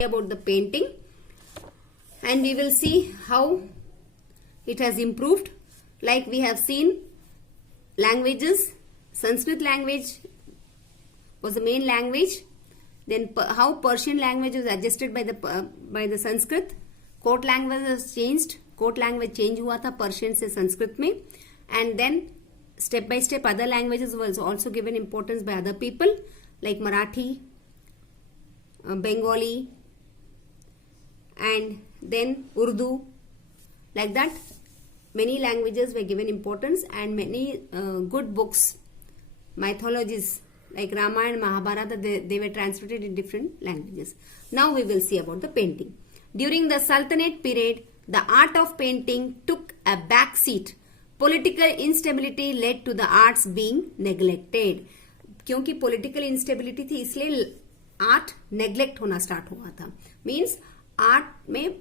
about the painting, and we will see how it has improved. Like we have seen languages, Sanskrit language was the main language, then how Persian language was adjusted by the Sanskrit, court language was changed, court language change हुआ था Persian से Sanskrit में, and then step by step other languages was also given importance by other people like Marathi, Bengali, and then Urdu. Like that, many languages were given importance, and many good books, mythologies like Ramayana and Mahabharata, they were translated in different languages. Now we will see about the painting. During the Sultanate period, the art of painting took a back seat. Political instability led to the arts being neglected. क्योंकि political instability थी, इसलिए art neglect होना start हुआ था. Means art में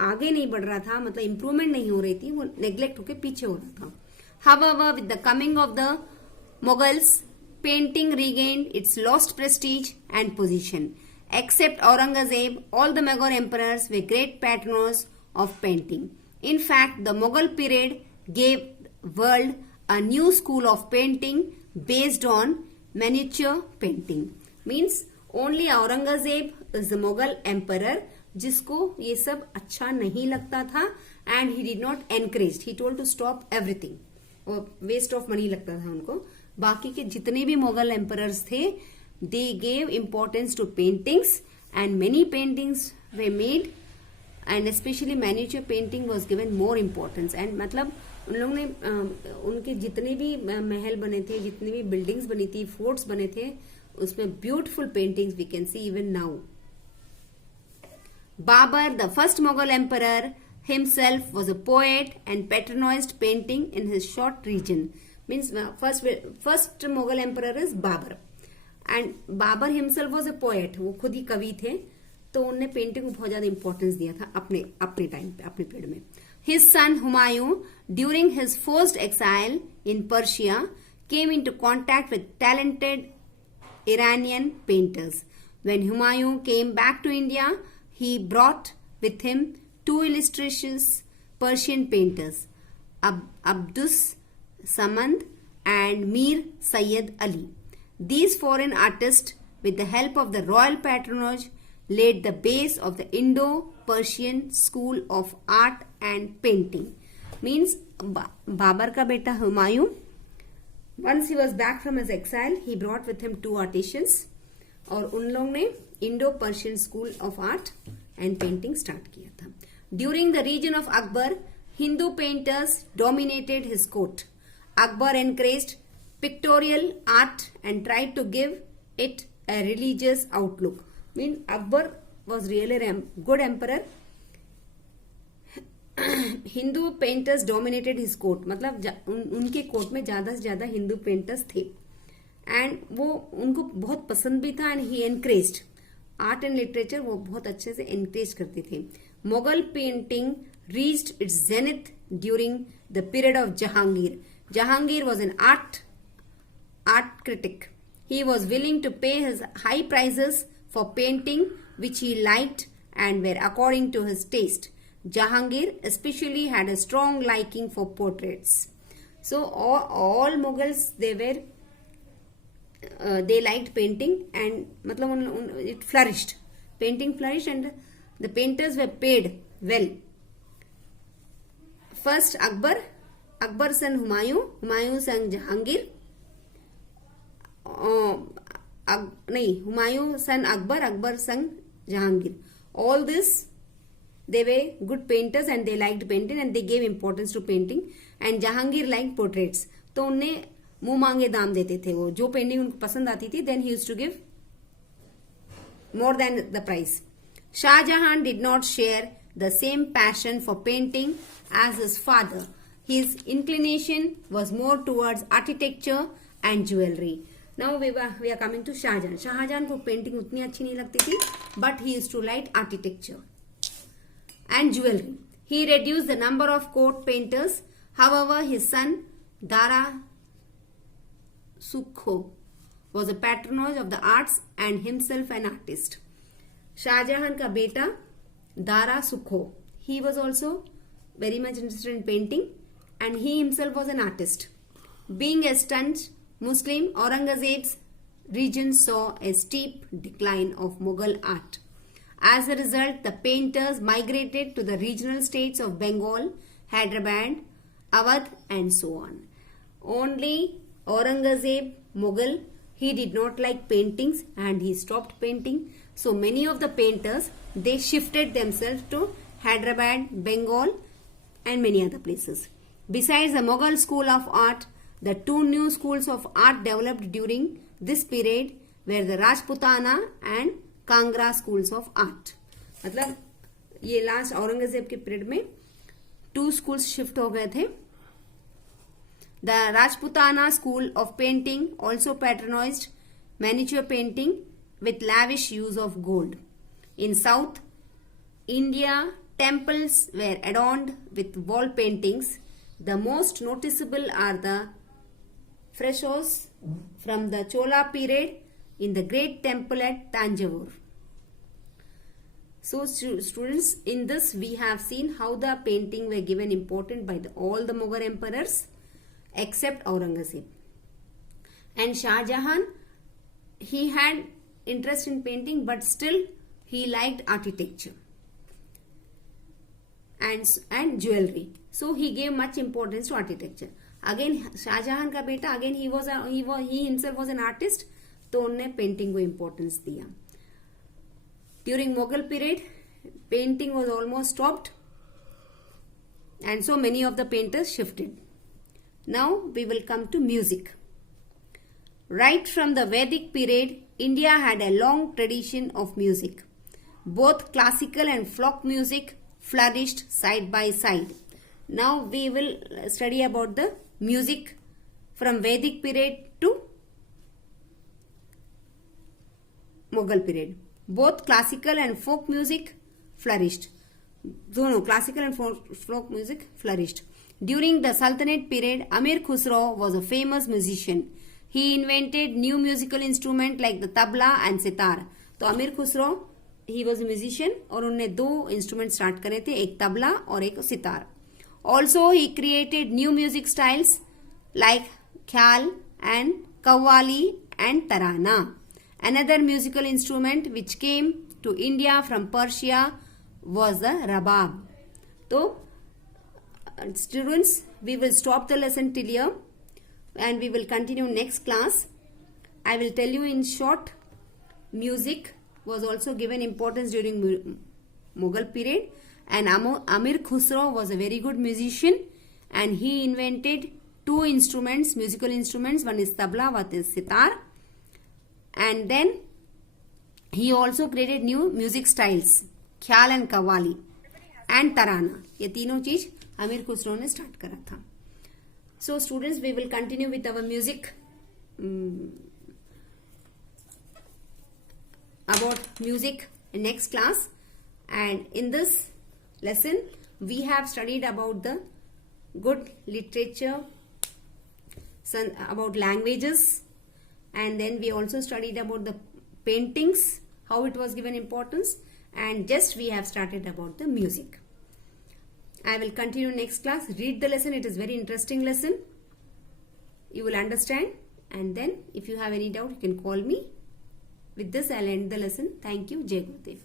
आगे नहीं बढ़ रहा था, मतलब इंप्रूवमेंट नहीं हो रही थी, वो नेग्लेक्ट होकर पीछे हो रहा था. However, with the coming of the Mughals, painting regained its lost prestige and position. Except Aurangzeb, all the Mughal emperors were great patrons of painting. In fact, the Mughal period gave world a new school of painting based on miniature painting. Means only Aurangzeb is the Mughal emperor जिसको ये सब अच्छा नहीं लगता था, and he did not encourage. He told to stop everything. और waste of money लगता था उनको. बाकी के जितने भी मुगल एम्परर्स थे, they gave importance to paintings, and many paintings were made, and especially miniature painting was given more importance. And मतलब उन लोगों ने उनके जितने भी महल बने थे, जितनी भी बिल्डिंग्स बनी थी, फोर्ट्स बने थे, उसमें beautiful paintings we can see even now. Babur, the first Mughal emperor, himself was a poet and patronized painting in his short region. Means first Mughal emperor is Babur, and Babur himself was a poet. वो खुद ही कवि थे, तो उन्होंने painting को बहुत ज्यादा importance दिया था अपने टाइम पे, अपने पीरियड में. His son Humayun, during his forced exile in Persia, came into contact with talented Iranian painters. When Humayun came back to India, he brought with him two illustrious Persian painters, Abdus Samand and Mir Sayyid Ali. These foreign artists, with the help of the royal patronage, laid the base of the Indo-Persian school of art and painting. Means Babur का बेटा Humayun, once he was back from his exile, he brought with him two artisans, और उन लोग ने Indo Persian school of art and painting start किया था. During the region of Akbar, Hindu painters dominated his court. Akbar encouraged pictorial art and tried to give it a religious outlook. Mean Akbar was really a good emperor. Hindu painters dominated his court, मतलब उनके court में ज्यादा से ज्यादा Hindu painters थे, and वो उनको बहुत पसंद भी था, and he encouraged art and literature, वो बहुत अच्छे से एनकरेज करते थे. Mughal painting reached it's zenith during the period of Jahangir. Jahangir was an art critic. He was willing to pay his high prices for painting which he liked and were according to his taste. Jahangir especially had a strong liking for portraits. So all Mughals, they liked painting, and मतलब it flourished. Painting flourished, and the painters were paid well. First Akbar son Humayun son Jahangir. Humayun son Akbar son Jahangir. All this, they were good painters and they liked painting and they gave importance to painting. And Jahangir liked portraits. तो उन्हें मुंह मांगे दाम देते थे. वो जो painting उनको पसंद आती थी, then he used to give more than the price. Shahjahan did not share the same passion for painting as his father. His inclination was more towards architecture and jewelry. Now we are coming to Shahjahan. Shahjahan को painting उतनी अच्छी नहीं लगती थी, but he used to like architecture and jewelry. He reduced the number of court painters. However, his son Dara Sukho was a patronage of the arts and himself an artist. Shahjahan का बेटा दारा सुखो, he was also very much interested in painting and he himself was an artist. Being a staunch Muslim, Aurangzeb's region saw a steep decline of Mughal art. As a result, the painters migrated to the regional states of Bengal, Hyderabad, Awadh and so on. Only Aurangzeb Mughal, he did not like paintings and he stopped painting. So many of the painters, they shifted themselves to Hyderabad, Bengal and many other places. Besides the Mughal school of art, the two new schools of art developed during this period were the Rajputana and Kangra schools of art. मतलब ये last Aurangzeb के period में to schools shift हो गए थे. The Rajputana school of painting also patronized miniature painting with lavish use of gold. In South India, temples were adorned with wall paintings. The most noticeable are the frescoes from the Chola period in the great temple at Tanjavur. So students, in this we have seen how the painting were given important by all the Mughal emperors except Aurangzeb. And Shah Jahan, he had interest in painting but still he liked architecture and jewelry. So he gave much importance to architecture. Again Shah Jahan का बेटा, again he himself was an artist, तो उन्होंने painting को importance दिया. During Mughal period, painting was almost stopped and so many of the painters shifted. Now we will come to music. Right from the Vedic period, India had a long tradition of music. Both classical and folk music flourished side by side. Now we will study about the music from Vedic period to Mughal period. Both classical and folk music flourished. Classical and folk music flourished. During the Sultanate period, Amir Khusro was a famous musician. He invented new musical instruments like the tabla and sitar. तो अमीर Khusro, he was a musician और उन्होंने दो instruments start करे थे, एक तबला और एक sitar. Also he created new music styles like ख्याल and qawwali and tarana. Another musical instrument which came to India from Persia was the rabab. So students, we will stop the lesson till here and we will continue next class. I will tell you in short, music was also given importance during Mughal period and Amir Khusro was a very good musician and he invented two instruments, musical instruments. One is tabla, one is sitar. And then he also created new music styles, ख्याल and qawwali and tarana. ये तीनों चीज अमीर खुसरो ने start करा था. So students, we will continue with our music about music in next class. And in this lesson we have studied about the good literature, about languages, and then we also studied about the paintings, how it was given importance, and just we have started about the music. I will continue next class. Read the lesson. It is very interesting lesson. You will understand. And then if you have any doubt, you can call me. With this, I'll end the lesson. Thank you. Jai Gurudev.